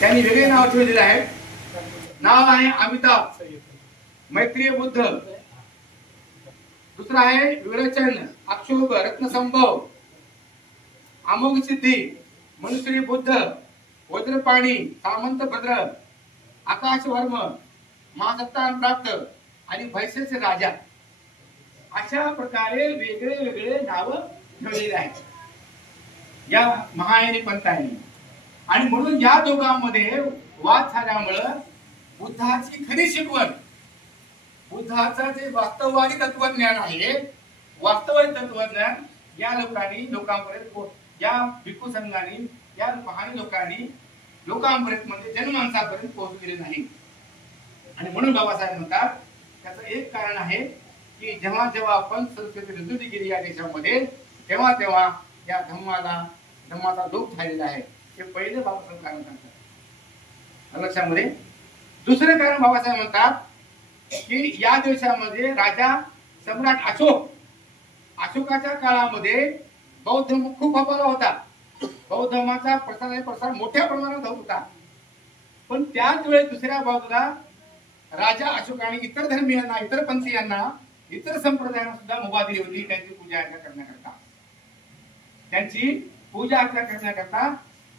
त्यांनी वेगळे नाव ठेवलेले आहे. नाव आहे अमिताभ, मैत्रीय बुद्ध. दुसरा आहे विरचन, अक्षोभ, रत्नसंभव, अमोघ सिद्धी, मनुश्री बुद्ध, वज्रपाणी, सामंत भद्र, आकाश वर्म, महासत्तान प्राप्त आणि भैसेचे राजा. अशा प्रकारे वेगळे वेगळे नाव ठेवलेले आहेत या महायानी पंथाने. आणि म्हणून या दोघांमध्ये वाद झाल्यामुळं बुद्धाची खरी शिकवण, बुद्धाचं जे वास्तववादी तत्वज्ञान आहे, वास्तविक तत्वज्ञान या लोकांपर्यंत, या भिक्खू संघाने, या महान लोकांपर्यंत म्हणजे जनमानसापर्यंत पोहोचलेले नाही. आणि म्हणून बाबासाहेब म्हणतात त्याचं एक कारण आहे की जेव्हा जेव्हा आपण सरस्वती रजुरी केली या देशामध्ये, तेव्हा तेव्हा या धम्माचा लोप झालेला आहे. हे पहिले बाबासाहेब कारण सांगतात लक्षामध्ये. दुसरे कारण बाबासाहेब म्हणतात की या देशामध्ये राजा सम्राट अशोकाच्या काळामध्ये बौद्ध धर्म खूप वापरला होता. बौद्ध धर्माचा प्रसार मोठ्या प्रमाणात होत होता. पण त्याच वेळेस दुसऱ्या बाजूला राजा अशोकाने इतर धर्मीयांना, इतर पंथीयांना, इतर संप्रदायांना सुद्धा मुभा दिली होती त्यांची पूजा अर्चा करण्याकरता.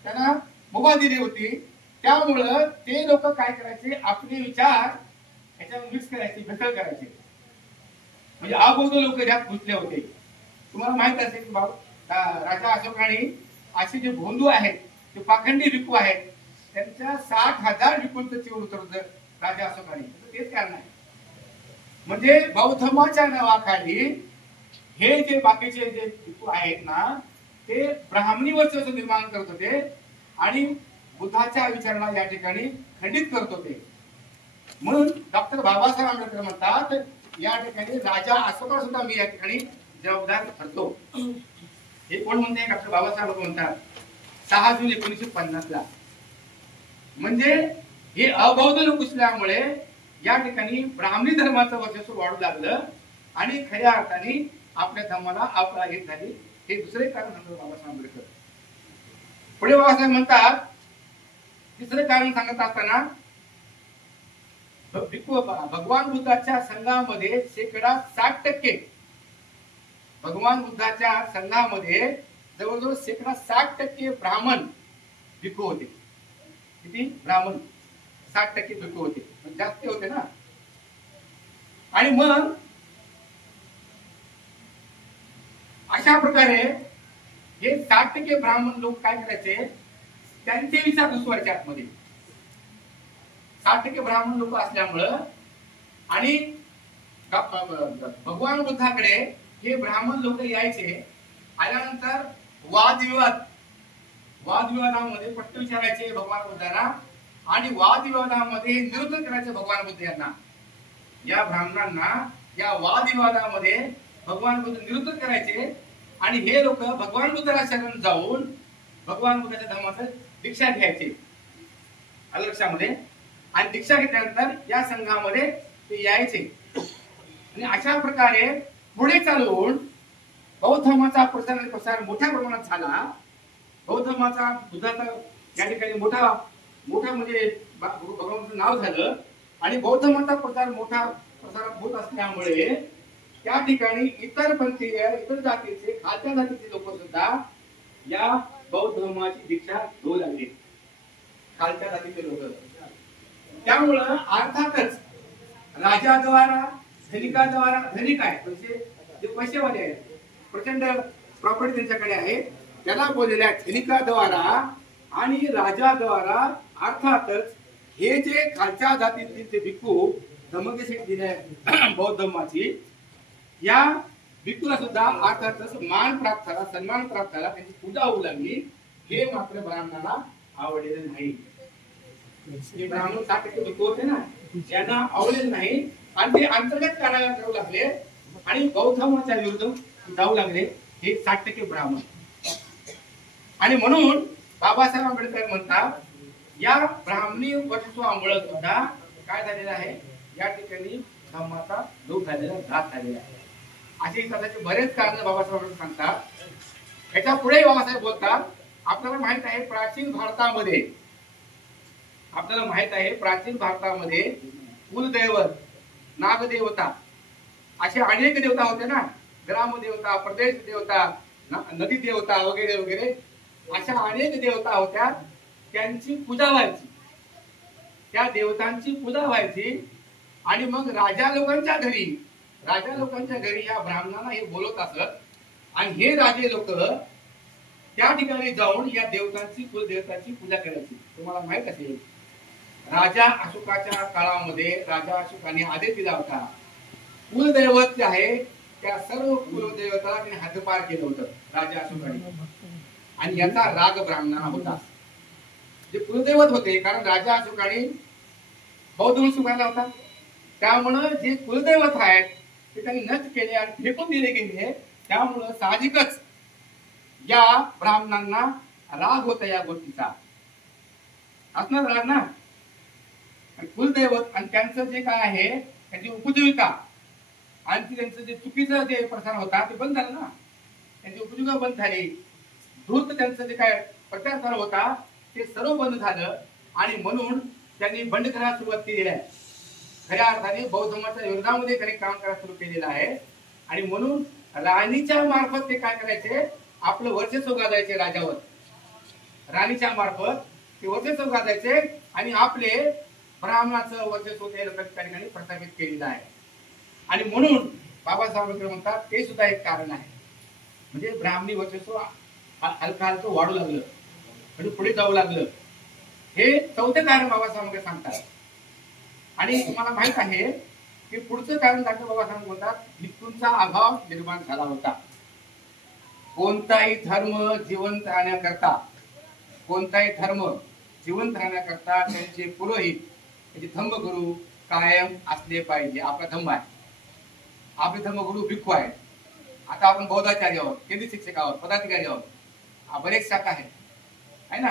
त्यांना मुभा दिली होती. त्यामुळं ते लोक काय करायचे, आपले विचार याच्यावर मिक्स करायचे, भेसळ करायचे. म्हणजे अबौद्ध लोक ज्यात घुसले होते. तुम्हाला माहित असेल की राजा अशोकाने असे जे भोंदू आहेत, ते पाखंडी भिक्खू आहेत, त्यांच्या 60,000 भिक्खूंचं चिवर उतरवलं राजा अशोकाने. तेच कारण आहे. म्हणजे बौद्ध धर्माच्या नावाखाली हे जे बाकीचे जे भिक्खू आहेत ना, ते ब्राह्मणी वर्चस्व निर्माण करत होते आणि बुद्धाच्या विचारांना या ठिकाणी खंडित करत होते. म्हणून डॉक्टर बाबासाहेब आंबेडकर म्हणतात या ठिकाणी राजा अशोका सुद्धा मी या ठिकाणी जबाबदार ठरतो. हे कोण म्हणते? डॉक्टर बाबासाहेब म्हणतात 6 जून 1950 ला. म्हणजे हे अबौद्ध लोक असल्यामुळे या ठिकाणी ब्राह्मणी धर्माचं वर्चस्व वाढू लागलं आणि खऱ्या अर्थाने आपल्या धर्माला अपराजित झाली. हे दुसरे कारण सांगतो बाबासाहेब आंबेडकर. पुढे बाबासाहेब म्हणतात तिसरे कारण सांगत असताना भगवान बुद्धाच्या संघामध्ये 60% भगवान बुद्धाच्या संघामध्ये जवळजवळ 60% ब्राह्मण भिक्खू होते. किती? ब्राह्मण 60% भिक्खू होते, जास्त होते ना. आणि मग अशा प्रकारे हे 60% ब्राह्मण लोक काय करायचे, त्यांचे विचार घुसवायचे आतमध्ये. 60% ब्राह्मण लोक असल्यामुळं आणि भगवान बुद्धाकडे हे ब्राह्मण लोक यायचे. आल्यानंतर वादविवादामध्ये प्रश्न विचारायचे भगवान बुद्धांना आणि वादविवादामध्ये निरुत्तर करायचे भगवान बुद्ध यांना. या ब्राह्मणांना या वादविवादामध्ये भगवान बुद्ध निरुत्तर करायचे आणि हे लोक भगवान बुद्धाला शरण जाऊन भगवान बुद्धाच्या धर्माचं दीक्षा घ्यायचे लक्षामध्ये. आणि दीक्षा घेतल्यानंतर या संघामध्ये ते यायचे. आणि अशा प्रकारे पुढे चालून बौद्ध धर्माचा प्रसार मोठ्या प्रमाणात झाला. बौद्ध धर्माचा बुद्धाचा या ठिकाणी मोठा म्हणजे भगवानाचं नाव झालं. आणि बौद्ध धर्माचा प्रसार मोठा प्रसारात होत असल्यामुळे त्या ठिकाणी इतर पंथीय, इतर जातीचे, खालच्या जातीचे लोक सुद्धा या बौद्ध धर्माची दीक्षा घेऊ लागले, खालच्या जातीचे लोक. त्यामुळं अर्थातच राजाद्वारा, धनिकाद्वारा, धनिक आहे म्हणजे जे पैसेवाले आहेत, प्रचंड प्रॉपर्टी त्यांच्याकडे आहे, त्याला बोललेल्या धनिकाद्वारा आणि राजाद्वारा अर्थातच हे जे खालच्या जातीतील ते भिक्खू धम्मकेसरी दिले बौद्ध धर्माची, या भिक्खूला सुद्धा अर्थातच मान प्राप्त झाला, सन्मान प्राप्त झाला, त्यांची पूजा होऊ लागली. हे मात्र ब्राह्मणाला आवडलेले नाही. ब्राह्मण 60% भिक्खू होते ना, यांना आवडलेले नाही आणि ते अंतर्गत कारणाला करू लागले आणि बौद्ध धर्माच्या विरुद्ध जाऊ लागले हे 60% ब्राह्मण. आणि म्हणून बाबासाहेब आंबेडकर म्हणतात या ब्राह्मणी वर्चस्वामुळे सुद्धा काय झालेलं आहे, या ठिकाणी धर्माचा लोप झालेला, घात झालेला आहे. असे कदाचित बरेच कारण बाबासाहेब सांगतात. याच्या पुढे बाबासाहेब बोलतात आपल्याला माहित आहे प्राचीन भारतामध्ये आपल्याला माहित आहे प्राचीन भारतामध्ये कुलदैवत, नागदेवता असे अनेक देवता होते ना, ग्रामदेवता, प्रदेश देवता, नदी देवता वगैरे वगैरे अशा अनेक देवता होत्या. त्यांची पूजा व्हायची, त्या देवतांची पूजा व्हायची. आणि मग राजा लोकांच्या घरी या ब्राह्मणांना हे बोलत असत. आणि हे राजे लोक त्या ठिकाणी जाऊन या देवतांची, कुलदेवतांची पूजा करायची. तुम्हाला माहित असेल राजा अशोकाच्या काळामध्ये राजा अशोकाने आदेश दिला होता, कुलदैवत जे आहे त्या सर्व कुलदैवताला त्याने हद्दपार केलं होतं राजा अशोकाने. आणि याचा राग ब्राह्मणांना होता. जे कुलदैवत होते, कारण राजा अशोकाने बौद्ध स्वीकारला होता, त्यामुळं जे कुलदैवत आहेत ते त्यांनी नष्ट केले आणि फेकून दिले गेले. त्यामुळं साहजिकच या ब्राह्मणांना राग होता या गोष्टीचा, असणार राग ना. कुलदैवत आणि त्यांचं जे काय आहे त्यांची उपजीविका आणि त्यांचं जे चुकीचं जे प्रसार होता ते बंद झालं ना, त्यांची उपजीविका बंद झाली. धूर्त त्यांचं जे काय प्रचार चालू होता ते सर्व बंद झालं. आणि म्हणून त्यांनी बंड करायला सुरुवात केलेली आहे. खऱ्या अर्थाने बौद्ध धर्माच्या विरोधामध्ये त्यांनी काम करायला सुरू केलेलं आहे. आणि म्हणून राणीच्या मार्फत ते काय करायचे, आपलं वर्चस्व गाजायचे राजावर. राणीच्या मार्फत ते वर्चस्व गाजायचे आणि आपले ब्राह्मणाचं वर्चस्व त्या ठिकाणी प्रस्थापित केलेलं आहे. आणि म्हणून बाबासाहेब आंबेडकर म्हणतात ते सुद्धा एक कारण आहे. म्हणजे ब्राह्मणी वर्चस्व हलका हलकं वाढू लागलं आणि पुढे जाऊ लागलं. हे चौथे कारण बाबासाहेब आंबेडकर सांगतात. आणि तुम्हाला माहित आहे की पुढचं कारण डॉक्टर बाबासाहेब बोलतात, भिक्खूंचा अभाव निर्माण झाला होता. कोणताही धर्म जिवंत राहण्याकरता त्यांचे पुरोहित, त्याचे धम्मगुरू कायम असले पाहिजे. आपला धम्म आहे, आपले धर्मगुरू भिक्खू आहेत. आता आपण बौद्धाचार्य आहोत, केंद्रीय शिक्षक आहोत, पदाधिकारी आहोत, बरेच शाखा आहे ना.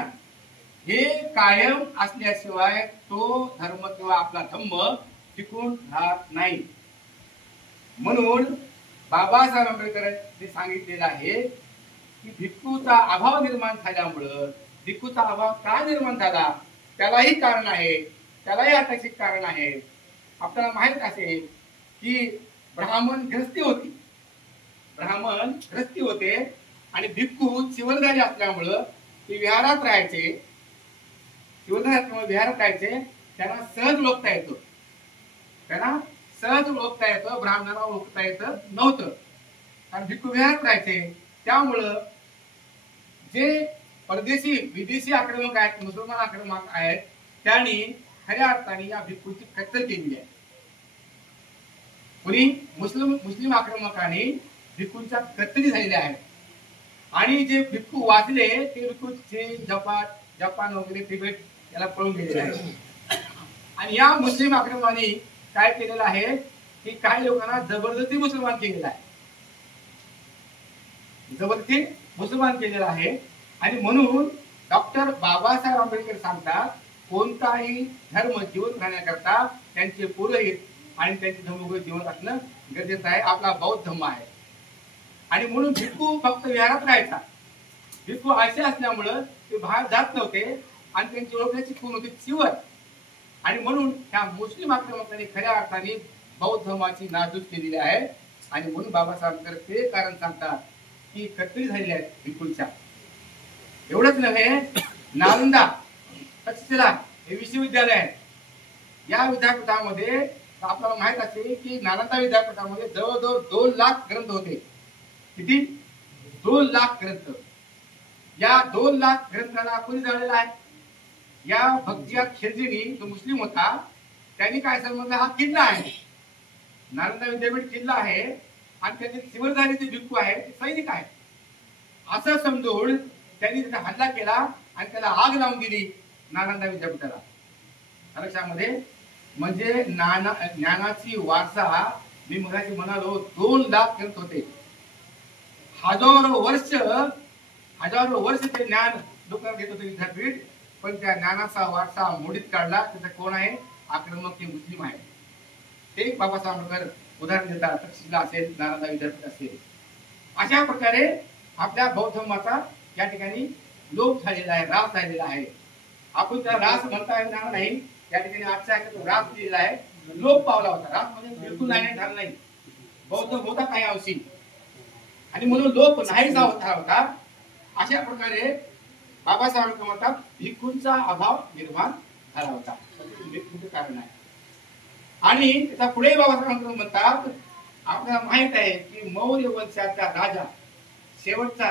हे कायम असल्याशिवाय तो धर्म किंवा आपला धम्म टिकून राहत नाही. म्हणून बाबासाहेब आंबेडकरांनी सांगितलेलं आहे की भिक्खूचा अभाव निर्माण झाल्यामुळं, भिक्खूचा अभाव का निर्माण झाला त्यालाही कारण आहे, त्यालाही ऐतिहासिक कारण आहे. आपल्याला माहित असेल की ब्राह्मण ग्रस्ती होते आणि भिक्खू चिवलधारी असल्यामुळं ते विहारात राहायचे. त्यांना सहज ओळखता येतं, ब्राह्मणाला ओळखता येत नव्हतं, कारण भिक्खू विहारात राहायचे. त्यामुळं जे परदेशी विदेशी आक्रमक आहेत, मुसलमान आक्रमक आहेत, त्यांनी खऱ्या अर्थाने या भिक्खूची कत्तल केलेली आहे. कुणी मुस्लिम आक्रमकांनी भिक्खूंच्या कत्तली झालेल्या आहेत. आणि जे भिक्खू वाचले ते भिक्खू जपान वगैरे तिबेट याला पळून गेलेले आहे. आणि या मुस्लिम आक्रमकांनी काय केलेलं आहे की काही लोकांना जबरदस्ती मुसलमान केलेला आहे. आणि म्हणून डॉक्टर बाबासाहेब आंबेडकर सांगतात, कोणताही धर्म जिवंत राहण्याकरता त्यांचे पुरोहित आणि त्यांचे धर्मगुरू जिवंत असणं गरजेचं आहे. आपला बौद्ध धर्म आहे. आणि म्हणून भिक्खू फक्त विहारात राहायचा. भिक्खू असे असल्यामुळं ते बाहेर जात नव्हते आणि त्यांची ओळखण्याची खूण होती चिवर. आणि म्हणून ह्या मुस्लिम आक्रमकांनी खऱ्या अर्थाने बौद्ध धर्माची नासधूस केलेली आहे. आणि म्हणून बाबासाहेब आंबेडकर ते कारण सांगतात की कत्तली झालेल्या आहेत भिक्खूंच्या. एवढंच नव्हे, नालंदा तक्षशिला हे विश्वविद्यालय आहे. या विद्यापीठामध्ये आपल्याला माहित असेल की नालंदा विद्यापीठामध्ये जवळजवळ 2 लाख ग्रंथ होते. किती? 2 लाख ग्रंथ. या 2 लाख ग्रंथाला कोणी जाळलेला आहे? या भक्तिया खिलजीनी, जो मुस्लिम होता, त्यांनी काय समजलं, हा किल्ला आहे, नालंदा विद्यापीठ किल्ला आहे आणि त्याचे शिवरधारी जे भिक्खू आहे ते सैनिक आहे असं समजून त्यांनी त्याचा हल्ला केला आणि त्याला आग लावून दिली नालंदा विद्यापीठाला. लक्षामध्ये म्हणजे ज्ञानाची वारसा, मी मगाशी म्हणालो 2 लाख ग्रंथ होते. हजारो वर्ष ते ज्ञान लोकांना देत होते विद्यापीठ. पण त्या ज्ञानाचा वारसा मोडीत काढला. त्याचा कोण आहे? आक्रमक ते मुस्लिम आहे. ते बाबासाहेब आंबेडकर उदाहरण देतात. तक्षशिला असेल, नालंदा विद्यापीठ असेल. अशा प्रकारे आपल्या बौद्ध धर्माचा या ठिकाणी लोप झालेला आहे, ऱ्हास झालेला आहे. आपण त्याला रास म्हणता येणार नाही, या ठिकाणी आजच्या तो रास दिलेला आहे, लोप पावला होता. रास म्हणजे बिलकुल नाही झाला नाही, बौद्ध होता काही अंशी, आणि म्हणून लोप नाहीसा होता. अशा प्रकारे बाबासाहेब म्हणतात भिक्खूंचा अभाव निर्माण झाला होता, मृत्यूचं कारण आहे. आणि त्याचा पुढे बाबासाहेब म्हणतात आपल्याला माहित आहे की मौर्य वंशाचा राजा, शेवटचा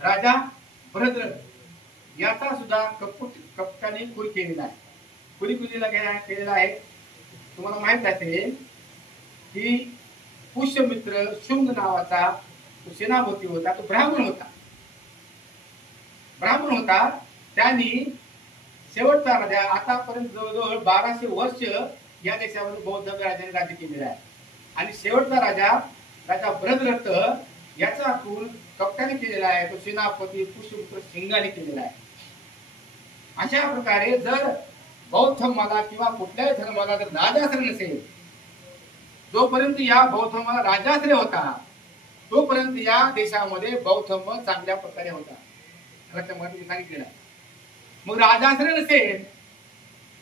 राजा भरद्र याचा सुद्धा कपटाने खून केलेला आहे. केलेला आहे. तुम्हाला माहित असेल की पुष्यमित्र शुंग नावाचा तो सेनापती होता, तो ब्राह्मण होता. त्यांनी शेवटचा राजा, आतापर्यंत जवळजवळ 1200 वर्ष या देशामध्ये बौद्ध राजाने राज्य केलेलं आहे. आणि शेवटचा राजा भरद्रथ याचा खून कपटाने केलेला आहे, तो सेनापती पुष्यमित्र शिंगाने केलेला आहे. अशा प्रकारे जर बौद्ध धर्माला किंवा कुठल्याही धर्माला जर राजाश्रय नसेल, जोपर्यंत या बौद्ध धर्माला राजाश्रय होता तोपर्यंत या देशामध्ये बौद्ध धर्म चांगल्या प्रकारे होता, सांगितलेला आहे. मग राजाश्रय नसेल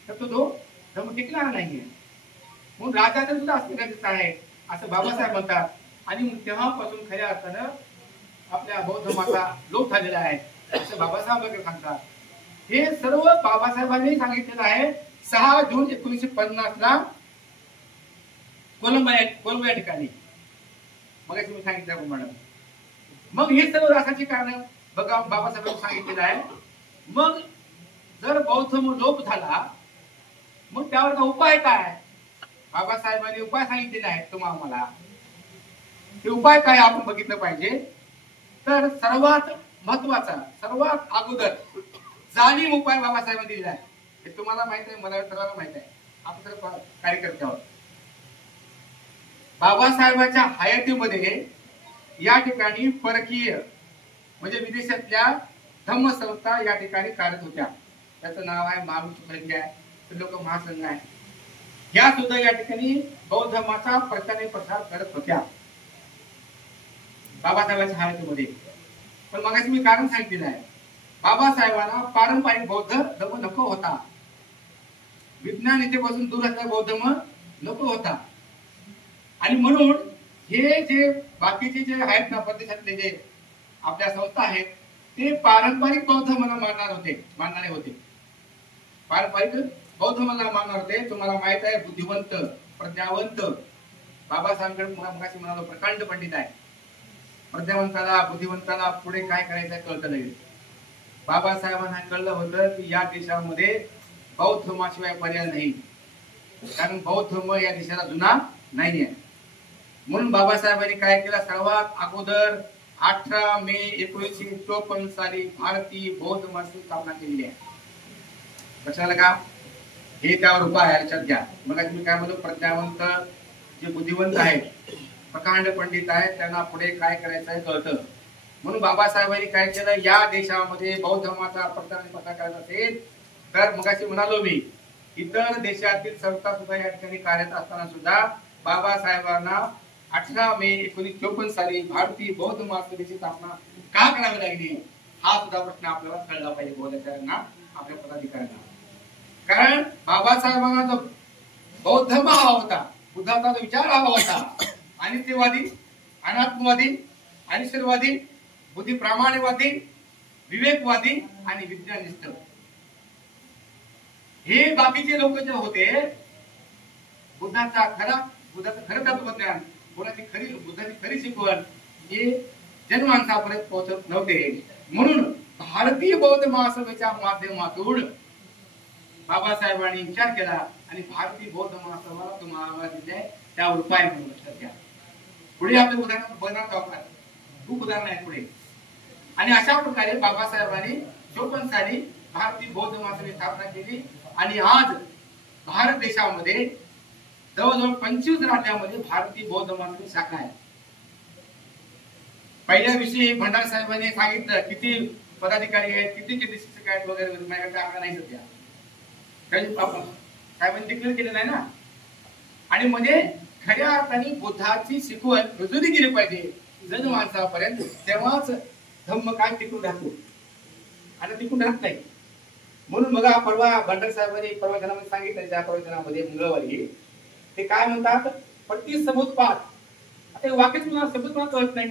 तर तो धर्म टिकणार नाहीये. म्हणून राजाश्रय सुद्धा असणे गरजेचं आहे असं बाबासाहेब म्हणतात. आणि तेव्हापासून खऱ्या अर्थानं आपल्या बौद्ध धर्माचा लोप झालेला आहे असं बाबासाहेब वगैरे सांगतात. हे सर्व बाबासाहेबांनी सांगितलेलं आहे 6 जून 1950 ला कोलंबो या ठिकाणी. मग तुम्ही सांगितलं. मग हे सर्व रासाची कारण बघा बाबासाहेबांनी सांगितलेलं आहे. मग जर बौद्ध धर्म लोप झाला मग त्यावर उपाय काय? बाबासाहेबांनी उपाय सांगितलेले आहेत तुम्हाला. मला ते उपाय काय आपण बघितलं पाहिजे. तर सर्वात महत्वाचा, सर्वात अगोदर जाणीव उपाय बाबासाहेबांनी दिलेला आहे. हे तुम्हाला माहित आहे, मला सर्वांना माहित आहे, आपण सर्व कार्यकर्ते आहोत. बाबासाहेबांच्या हयातीमध्ये या ठिकाणी परकीय म्हणजे विदेशातल्या धम्मसंस्था या ठिकाणी कार्यरत होत्या. त्याचं नाव आहे महाविश्व आहे, लोक महासंघ आहे. या सुद्धा या ठिकाणी बौद्ध धर्माचा प्रचार करत होत्या बाबासाहेबांच्या हयातीमध्ये. पण मग मी कारण सांगितलेलं आहे, बाबासाहेबांना पारंपरिक बौद्ध धर्म नको होता, विज्ञानितेपासून दूर असलेला बौद्ध धर्म नको होता. आणि म्हणून हे जे बाकीचे जे आहेत ना प्रदेशातले जे आपल्या संस्था आहेत ते पारंपरिक बौद्ध धर्माला मानणारे होते. पारंपरिक बौद्ध धर्माला मानणार होते. तुम्हाला माहित आहे बुद्धिवंत, प्रज्ञावंत बाबासाहेबांकडे मगाशी म्हणालो प्रकांड पंडित आहे. प्रज्ञावंताला, बुद्धिवंताला पुढे काय करायचं कळतं नाही. बाबासाहेबांना कळलं होतं की या देशामध्ये बौद्ध धर्माशिवाय पर्याय नाही, कारण बौद्ध धर्म या देशाला जुना नाहीये. म्हणून बाबासाहेबांनी काय केलं, सर्वात अगोदर 18 मे 1954 साली भारतीय बौद्ध धर्माची स्थापना केलेली आहे. लक्षात का? हे त्यावर उपाय लक्षात घ्या. मग तुम्ही काय म्हणतो, प्रज्ञावंत जे बुद्धिवंत आहेत, प्रकांड पंडित आहेत, त्यांना पुढे काय करायचं आहे कळतं. म्हणून बाबासाहेबांनी काय केलं, या देशामध्ये बौद्ध धर्माचा प्रचार करायचा असेल तर मगाशी म्हणालो मी, इतर देशातील संस्था सुद्धा या ठिकाणी कार्यरत असताना सुद्धा बाबासाहेबांना 18 मे 1954 साली भारतीय बौद्ध महासभेची स्थापना का करावी लागली हा सुद्धा प्रश्न आपल्याला कळला पाहिजे बोलायच्यांना, आपल्या पदाधिकाऱ्यांना. कारण बाबासाहेबांना जो बौद्ध धर्म हवा होता, बुद्धाचा जो विचार हवा होता, अनित्यवादी, अनात्मवादी, अनिश्वरवादी, बुद्धी प्रामाण्यवादी, विवेकवादी आणि विज्ञाननिष्ठ, हे बाकीचे लोक जे होते बुद्धाचं खरं तत्वज्ञान, बुद्धाची खरी शिकवण हे जनमानसापर्यंत पोहोचत नव्हते. म्हणून भारतीय बौद्ध महासभेच्या माध्यमातून बाबासाहेबांनी विचार केला आणि भारतीय बौद्ध महासभेला तुम्हाला दिले त्यावर उपाय म्हणून लक्षात घ्या. पुढे आपले उदाहरण बनवतात, खूप उदाहरण आहेत पुढे. आणि अशा प्रकारे बाबासाहेबांनी 54 साली भारतीय बौद्ध महासभेची स्थापना केली. आणि आज भारत देशामध्ये जवळजवळ 25 राज्यामध्ये भारतीय बौद्ध महासभेची शाखा आहे. पहिल्या विषयी भंडार साहेबांनी सांगितलं किती पदाधिकारी आहेत, किती शिक्षक आहेत वगैरे वगैरे, आकडा नाही सध्या साहेबांनी डिक्लेअर केलेलं आहे ना. आणि म्हणजे खऱ्या अर्थाने बुद्धाची शिकवण रुजवली गेली पाहिजे जनमानसापर्यंत, तेव्हाच धम्म काय टिकून राहतो. आणि टिकून राहत नाही. म्हणून बघा परवा भंडार साहेबांनी प्रवचनामध्ये सांगितलं, त्या प्रवचनामध्ये मंगळवारी ते काय म्हणतात, प्रतिसमुत्पाद. आता हे वाक्य तुम्हाला समुत्पाद कळत नाही.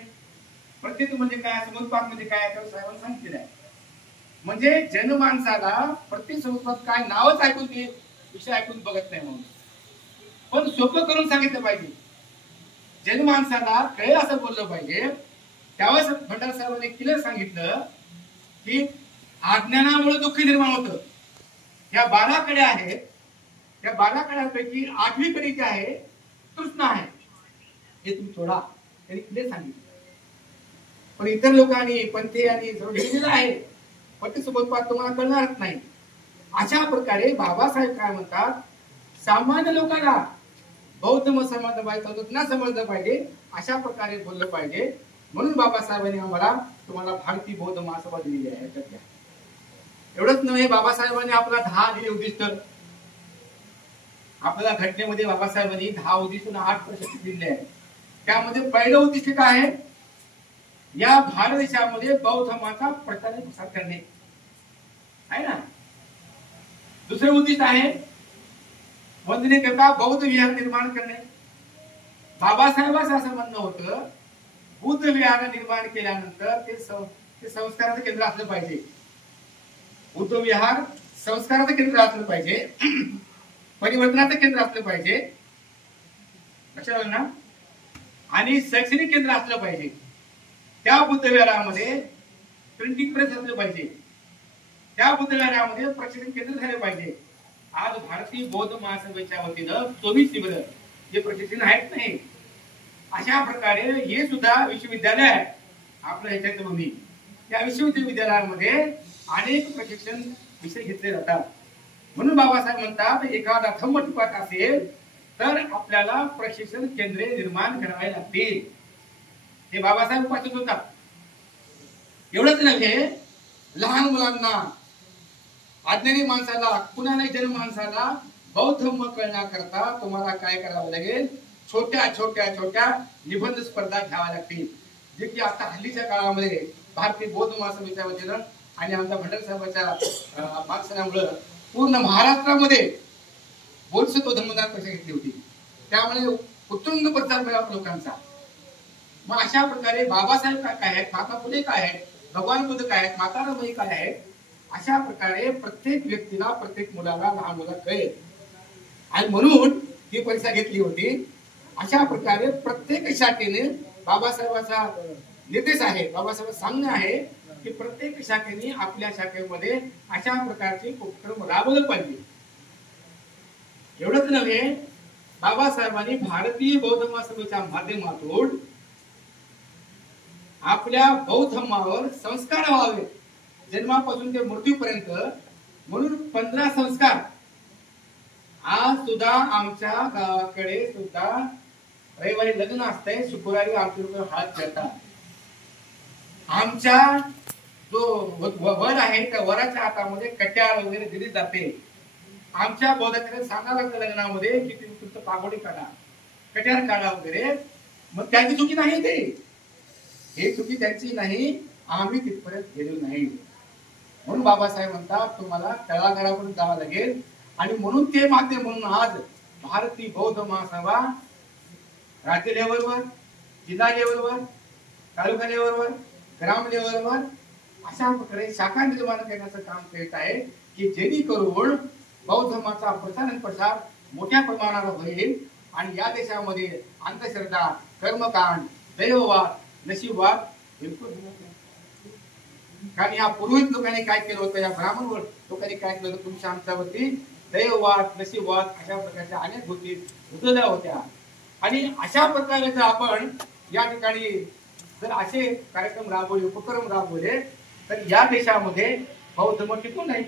प्रत्येक म्हणजे काय, समुत्पाद म्हणजे काय, तर साहेबांनी सांगितलेलं आहे. म्हणजे जनमानसाला प्रतिसमुत्पाद काय नावच ऐकून ते विषय ऐकून बघत नाही. म्हणून पण सोपं करून सांगितलं पाहिजे, जनमानसाला कळेल असं बोललं पाहिजे. त्यावेळेस भंडार साहेबांनी क्लिअर सांगितलं की अज्ञानामुळे दुःख निर्माण होतं. या 12 कड्या आहेत, त्या 12 कड्यांपैकी 8वी कडी जी आहे तृष्णा आहे, हे तुम्ही सोडा, त्यांनी क्लिअर सांगितलं. पण इतर लोकांनी पंथे आणि सर्व लिहिलेलं आहे, प्रतिसमुत्पाद तुम्हाला कळणारच नाही. अशा प्रकारे बाबासाहेब काय म्हणतात, सामान्य लोकांना बौद्ध मत समजलं पाहिजे, तत्त्वज्ञान समजलं पाहिजे, अशा प्रकारे बोललं पाहिजे. म्हणून बाबासाहेबांनी आम्हाला तुम्हाला भारतीय बौद्ध महासभा दिलेली आहे. एवढंच नव्हे, बाबासाहेबांनी आपला 10 दिले उद्दिष्ट. आपल्या घटनेमध्ये बाबासाहेबांनी 10 उद्दिष्ट आणि 8 प्रशस्ती दिले आहेत. त्यामध्ये पहिलं उद्दिष्ट काय आहे, या भारत देशामध्ये बौद्ध धर्माचा प्रचार आणि प्रसार करणे आहे ना. दुसरे उद्दिष्ट आहे वंदनेकरता बौद्ध विहार निर्माण करणे. बाबासाहेबांचं असं म्हणणं होतं, बुद्ध विहार निर्माण केल्यानंतर ते संस्काराचं केंद्र असलं पाहिजे. बुद्ध विहार संस्काराचं केंद्र असलं पाहिजे, परिवर्तनाचं केंद्र असलं पाहिजे, लक्षात आलं ना, आणि शैक्षणिक केंद्र असलं पाहिजे. त्या बुद्ध विहारामध्ये प्रिंटिंग प्रेस असलं पाहिजे, त्या बुद्ध विहारामध्ये प्रशिक्षण केंद्र झाले पाहिजे. आज भारतीय बौद्ध महासभेच्या वतीनं 24 शिबिर जे प्रशिक्षण आहेत नाही, अशा प्रकारे हे सुद्धा विश्वविद्यालय आहे आपल्या ह्याच्यात दोन्ही. त्या विश्वविद्यालयामध्ये अनेक प्रशिक्षण विषय घेतले जातात. म्हणून बाबासाहेब म्हणतात, एखादा धम्मटिपात असेल तर आपल्याला प्रशिक्षण केंद्रे निर्माण करावे लागतील. हे बाबासाहेब उपासक होतात. एवढंच नव्हे, लहान मुलांना, अज्ञानी माणसाला, कुणालाही जनमानसाला बौद्ध धर्म कळण्याकरता तुम्हाला काय करावं लागेल, छोट्या छोट्या छोट्या निबंध स्पर्धा घ्याव्या लागतील. जे की आता हल्लीच्या काळामध्ये भारतीय बौद्ध महासभेच्या वतीनं आणि आमच्या भंडार साहेबांच्या मार्गदर्शनामुळे पूर्ण महाराष्ट्रामध्ये बोधसत्व धर्मदान परीक्षा घेतली होती. त्यामुळे उत्तुंग प्रतिसाद मिळाला लोकांचा. मग अशा प्रकारे बाबासाहेब काय आहेत, महात्मा फुले काय आहेत, भगवान बुद्ध काय आहेत, माता रमाई काय आहेत, अशा प्रकारे प्रत्येक व्यक्तीला, प्रत्येक मुलाला, लहान मुलाला कळेल. आणि म्हणून ही परीक्षा घेतली होती. अशा प्रकारे प्रत्येक शाखेने बाबासाहेबांचा निर्देश आहे, बाबासाहेब सांगणं आहे की प्रत्येक शाखेने आपल्या शाखेमध्ये अशा प्रकारचे उपक्रम राबवले पाहिजे. एवढंच नव्हे, बाबासाहेबांनी भारतीय बौद्ध महासभेच्या माध्यमातून आपल्या बौद्ध धर्मावर संस्कार व्हावे, जन्मापासून ते मृत्यूपर्यंत, म्हणून 15 संस्कार. आज सुद्धा आमच्या गावाकडे सुद्धा रविवारी लग्न असतंय, शुक्रवारी आमचे लोक हळद खेळतात. आमच्या जो वर आहे त्या वराच्या हातामध्ये कट्यार वगैरे दिली जाते. आमच्या बौद्धाकडे सांगायला लागतं लग्नामध्ये की तुम्ही तुमचं पागोडी काढा, कट्यार काढा वगैरे. मग त्याची चुकी नाही, ते हे चुकी त्यांची नाही, आम्ही तिथपर्यंत गेलो नाही. म्हणून बाबासाहेब म्हणतात तुम्हाला तळागाळापर्यंत जावं लागेल. आणि म्हणून ते माध्यम म्हणून आज भारतीय बौद्ध महासभा राज्य लेवलवर, जिल्हा लेवलवर, तालुका लेवलवर, ग्राम लेवलवर अशा प्रकारे शाखा निर्माण करण्याचं काम करीत आहे की जेणेकरून बौद्ध धर्माचा प्रचार आणि प्रसार मोठ्या प्रमाणावर होईल. आणि या देशामध्ये अंधश्रद्धा, कर्मकांड, दैववाद, नशीबवाद बिलकुल होणार नाही. कारण या पुरोहित लोकांनी काय केलं होतं, या ब्राह्मण लोकांनी काय केलं होतं, तुमच्या आमच्यावरती दैववाद, नशीबवाद अशा प्रकारच्या अनेक गोष्टी रुजवल्या होत्या. आणि अशा प्रकारे जर आपण या ठिकाणी जर असे कार्यक्रम राबवले, उपक्रम राबवले, तर या देशामध्ये बौद्ध धर्म टिकून नाही.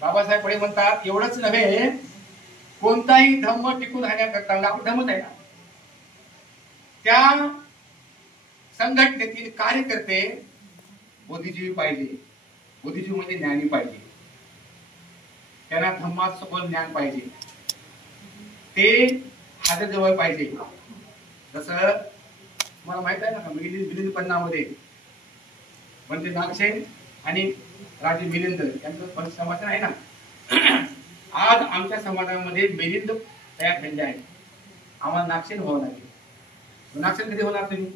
बाबासाहेब पुढे म्हणतात, एवढंच नव्हे, कोणताही धर्म टिकून राहण्याकरता आपण धर्मच आहे ना, त्या संघटनेतील कार्यकर्ते बुद्धिजीवी पाहिजे. बुद्धिजीवी म्हणजे ज्ञानी पाहिजे, त्यांना धर्मात सखोल ज्ञान पाहिजे, ते हाजर जवळ पाहिजे. जसं मला माहित आहे ना, मिलिंद पन्नामध्ये म्हणजे नागसेन आणि राजे मिलिंद यांचं परिसंभाषण आहे ना. आज आमच्या समाजामध्ये मिलिंद तयार झाले आहेत. आम्हाला नाक्षण व्हावं लागेल. नाक्षण कधी होणार तुम्ही?